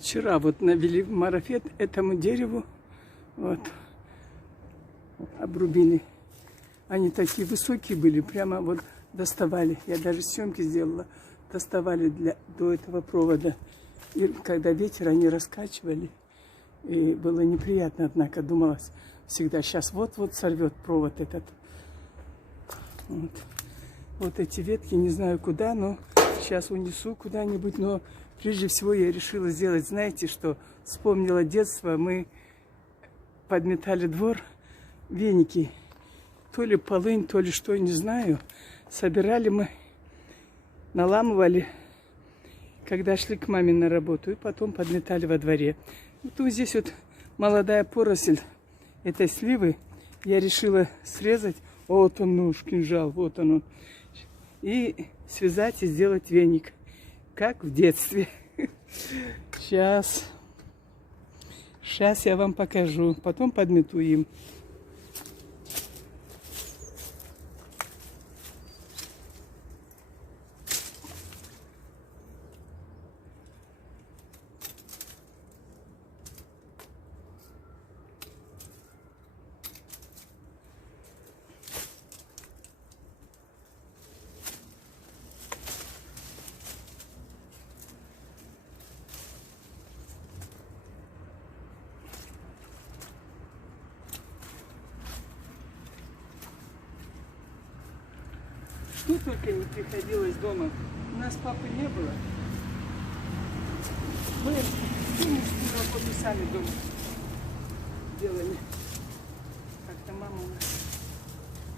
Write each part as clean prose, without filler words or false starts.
Вчера вот навели марафет этому дереву, вот, обрубили. Они такие высокие были, прямо вот доставали. Я даже съемки сделала, доставали до этого провода. И когда ветер, они раскачивали. И было неприятно, однако, думалось всегда, сейчас вот-вот сорвет провод этот. Вот эти ветки, не знаю куда, но сейчас унесу куда-нибудь. Но прежде всего я решила сделать, знаете что, вспомнила детство, мы подметали двор, веники, то ли полынь, то ли что, не знаю. Собирали мы, наламывали, когда шли к маме на работу, и потом подметали во дворе. Вот здесь вот молодая поросль этой сливы, я решила срезать. Вот он, нож, кинжал, вот он. И связать и сделать веник, как в детстве. Сейчас я вам покажу, потом подмету им. Что только не приходилось дома. У нас папы не было. Мы всю работу сами дома делали. Как-то мама нас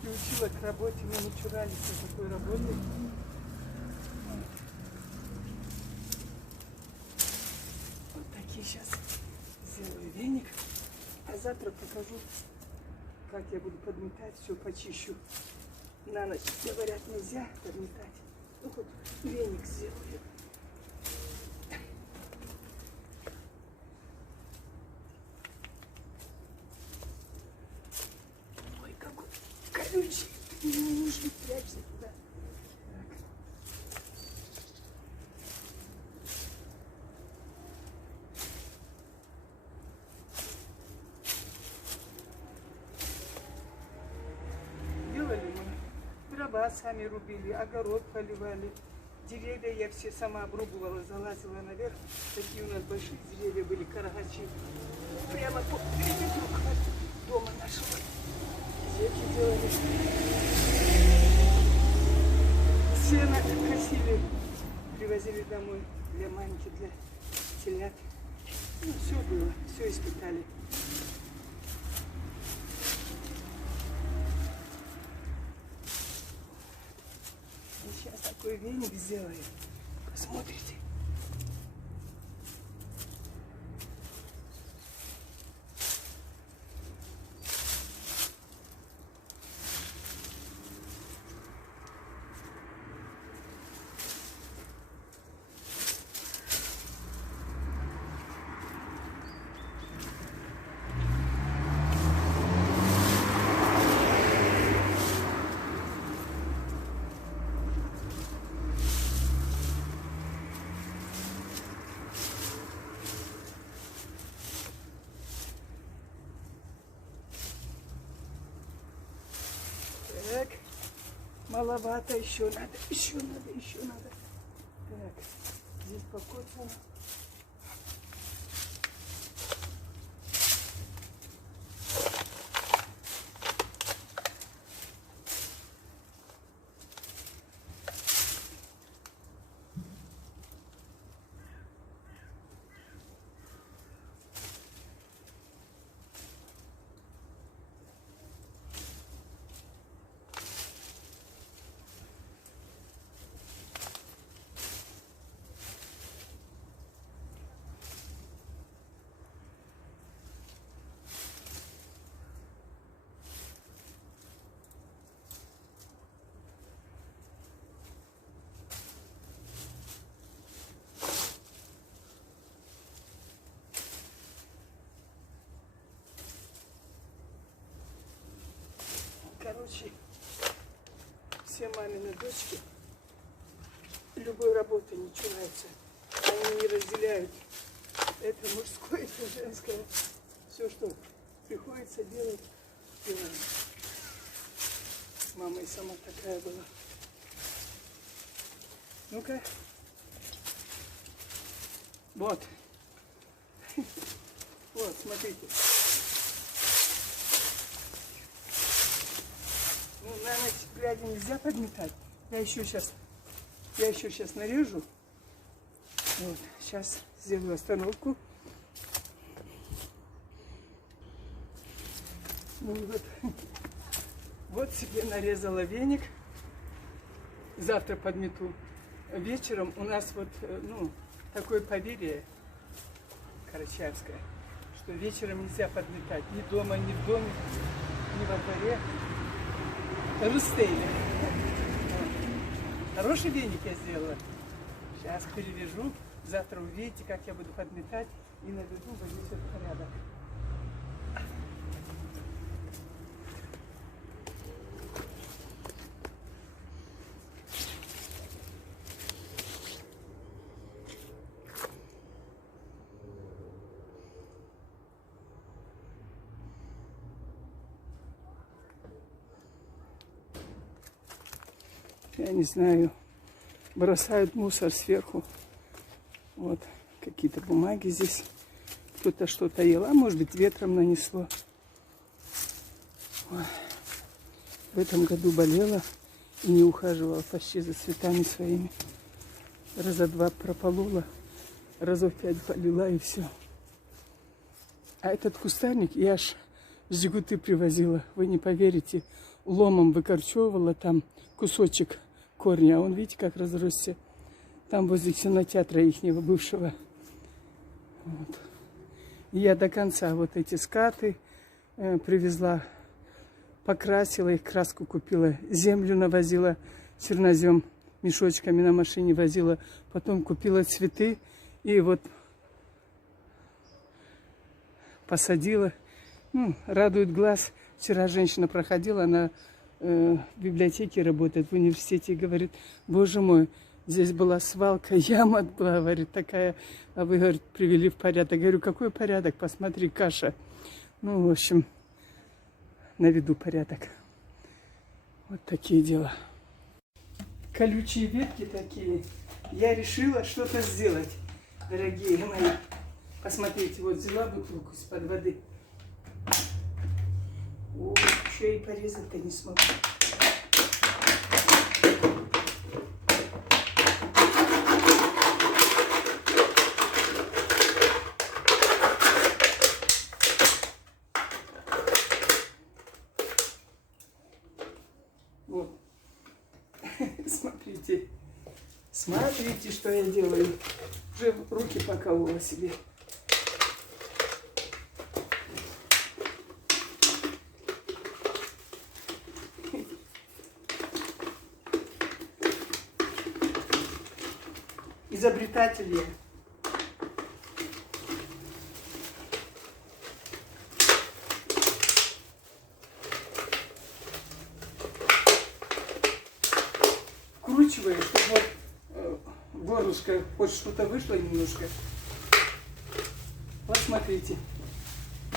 приучила к работе, мы не чурались от такой работы. Вот такие сейчас сделаю веник. А завтра покажу, как я буду подметать, все почищу. На ночь, говорят, нельзя подметать. Ну, хоть веник сделаю. Ой, какой колючий. Не нужно, прячься туда. Так. Делали мы. Дрова сами рубили, огород поливали. Деревья я все сама обрубывала, залазила наверх. Такие у нас большие деревья были, карагачи. Прямо по периметру дома нашего. Сетки делали. Сено косили, привозили домой для маньки, для телят. Ну, все было, все испытали. Сейчас такой веник сделаю. Посмотрите. Так, маловато, еще надо. Так, здесь покоцано. Короче, все мамины дочки любой работы не чураются. Они не разделяют Это мужское, это женское. Все, что приходится делать, делаем. Мама и сама такая была. Ну-ка. Вот. Вот, смотрите. Ну, на ночь глядя нельзя подметать. Я еще сейчас нарежу. Вот, сейчас сделаю остановку. Ну, вот себе нарезала веник. Завтра подмету. Вечером у нас вот, ну, такое поверье карачаевское, что вечером нельзя подметать ни дома, ни в доме, ни во дворе. Рустейли. Хороший веник я сделала. Сейчас перевяжу. Завтра увидите, как я буду подметать и наведу весь этот порядок. Я не знаю, бросают мусор сверху. Вот какие-то бумаги здесь. Кто-то что-то ел, а может быть ветром нанесло. Ой. В этом году болела и не ухаживала почти за цветами своими. Раза 2 прополола, разов 5 полила и все. А этот кустарник я аж с Жигуты привозила. Вы не поверите, ломом выкорчевывала там кусочек корня. А он, видите, как разросся. Там возле кинотеатра ихнего бывшего. Вот. И я до конца вот эти скаты привезла, покрасила их, краску купила, землю навозила, чернозем мешочками на машине возила. Потом купила цветы и вот посадила. Ну, радует глаз. Вчера женщина проходила, она в библиотеке работает, в университете, и говорит: боже мой, здесь была свалка, яма была, говорит, такая, а вы, говорит, привели в порядок. Я говорю: какой порядок? Посмотри, каша. Ну, в общем, наведу порядок. Вот такие дела. Колючие ветки такие. Я решила что-то сделать, дорогие мои. Посмотрите, вот взяла бутылку из-под воды. О, еще и порезать-то не смогу. Вот. Смотрите. Смотрите, что я делаю. Уже руки поколола себе. Изобретатель я. Вкручиваю, чтобы вот горлышко хоть что-то вышло немножко. Вот смотрите.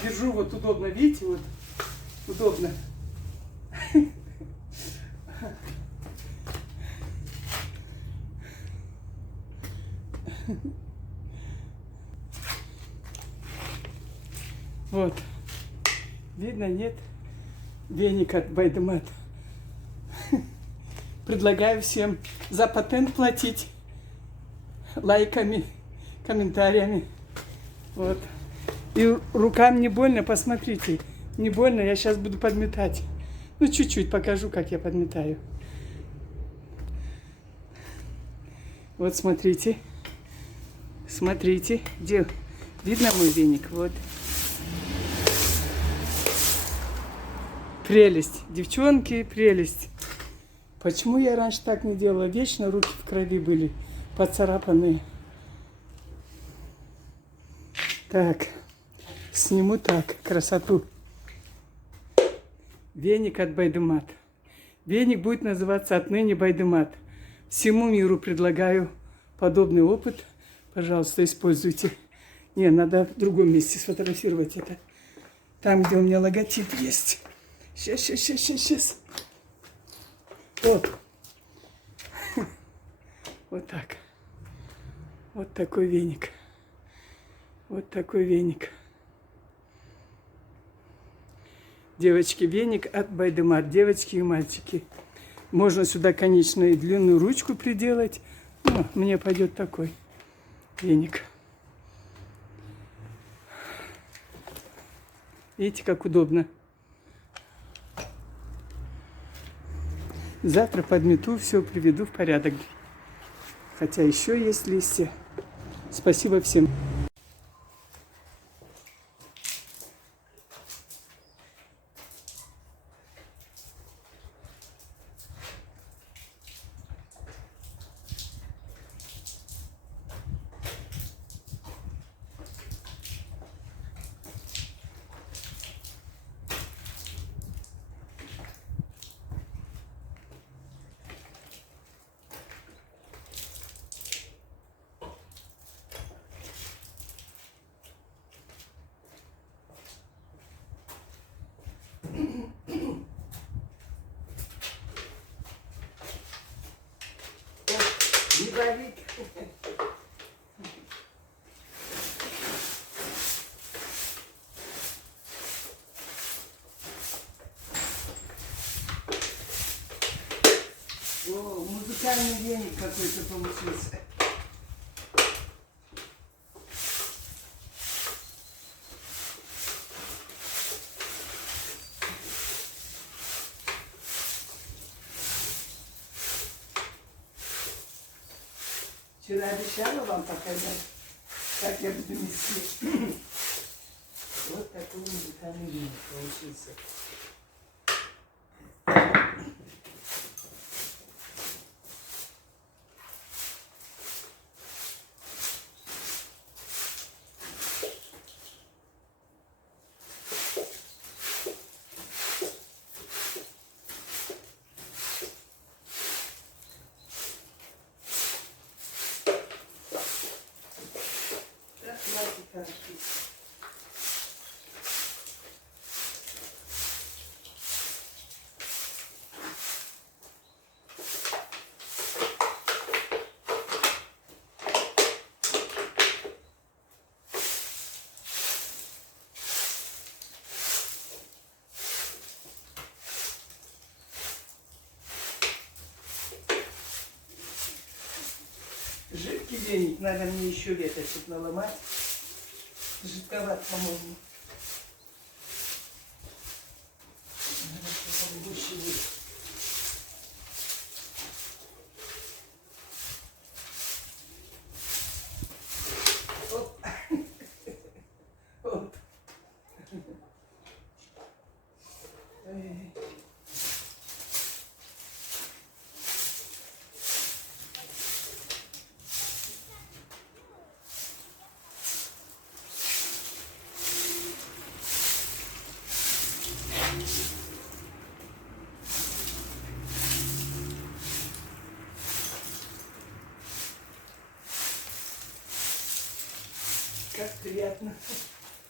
Держу вот удобно, видите, вот удобно. Вот. Видно, нет? Веник от Байдемат. Предлагаю всем за патент платить лайками, комментариями. Вот. И рукам не больно, посмотрите. Не больно, я сейчас буду подметать. Ну, чуть-чуть покажу, как я подметаю. Вот смотрите. Смотрите. Где? Видно мой веник? Вот. Прелесть. Девчонки, прелесть. Почему я раньше так не делала? Вечно руки в крови были, поцарапанные. Так, сниму так, красоту. Веник от Байдемат. Веник будет называться отныне Байдемат. Всему миру предлагаю подобный опыт. Пожалуйста, используйте. Не, надо в другом месте сфотографировать это. Там, где у меня логотип есть. Сейчас. Вот. Вот так. Вот такой веник. Вот такой веник. Девочки, веник от Байдемар. Девочки и мальчики. Можно сюда, конечно, и длинную ручку приделать. Но мне пойдет такой веник. Видите, как удобно. Завтра подмету, все приведу в порядок. Хотя еще есть листья. Спасибо всем. Ягодик. О, музыкальный веник какой-то получился. Вчера обещала вам показать, как я буду нести. Вот такой музыкальный веник получился. Жидкий веник, надо мне еще веточек наломать. Жидковат, по-моему. Надо что-то больше будет. Оп. Оп. Как приятно.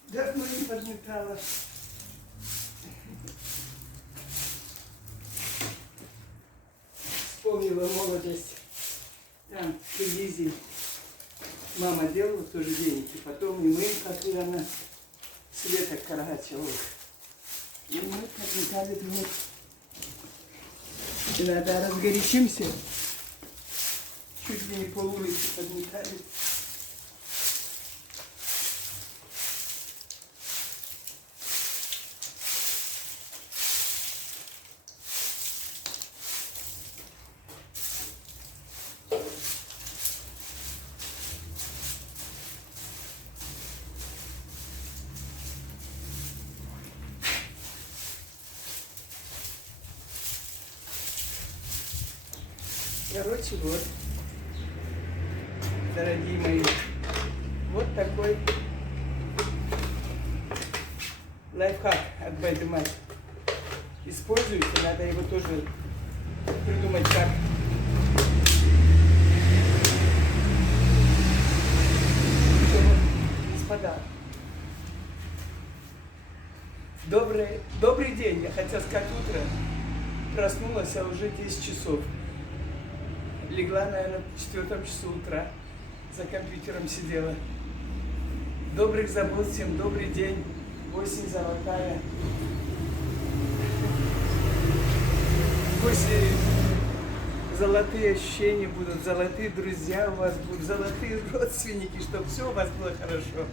Давно не подметала. Вспомнила молодость. Там, в Киргизии, мама делала тоже веники. Потом и мы, как и она, Света Карачева. И мы подметали двор. Иногда разгорячимся. Чуть ли не пол-улицы подметали. Короче, вот, дорогие мои, вот такой лайфхак от Байдемар. Используйте, надо его тоже придумать как. Чтобы из-под Добрый день, я хотел сказать утро. Проснулась, а уже 10 часов. Легла, наверное, в 4 часу утра. За компьютером сидела. Добрых забот всем, добрый день. Осень золотая. Пусть золотые ощущения будут, золотые друзья у вас будут, золотые родственники, чтобы все у вас было хорошо.